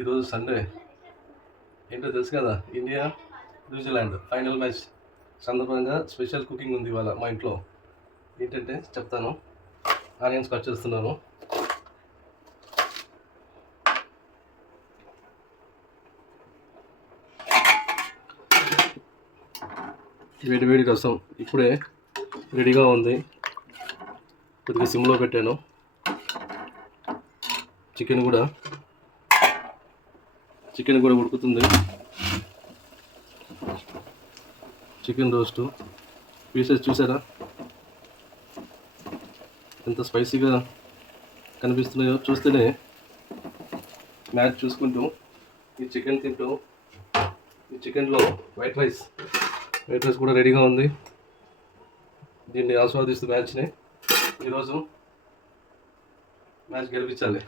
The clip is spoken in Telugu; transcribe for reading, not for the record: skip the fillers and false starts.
ఈరోజు సండే ఏంటో తెలుసు కదా, ఇండియా న్యూజిలాండ్ ఫైనల్ మ్యాచ్ సందర్భంగా స్పెషల్ కుకింగ్ ఉంది ఇవాళ మా ఇంట్లో. ఏంటంటే చెప్తాను. ఆనియన్స్ కట్ చేస్తున్నాను. వేడి వేడి రసం ఇప్పుడే రెడీగా ఉంది. కొద్దిగా సిమ్లో పెట్టాను. చికెన్ కూడా ఉడుకుతుంది. చికెన్ రోస్టు పీసెస్ చూసారా ఎంత స్పైసీగా కనిపిస్తున్నాయో. చూస్తేనే మ్యాచ్ చూసుకుంటూ ఈ చికెన్ తింటూ, ఈ చికెన్లో వైట్ రైస్ కూడా రెడీగా ఉంది. దీన్ని ఆస్వాదిస్తూ మ్యాచ్ని ఈరోజు మ్యాచ్ గెలిపించాలి.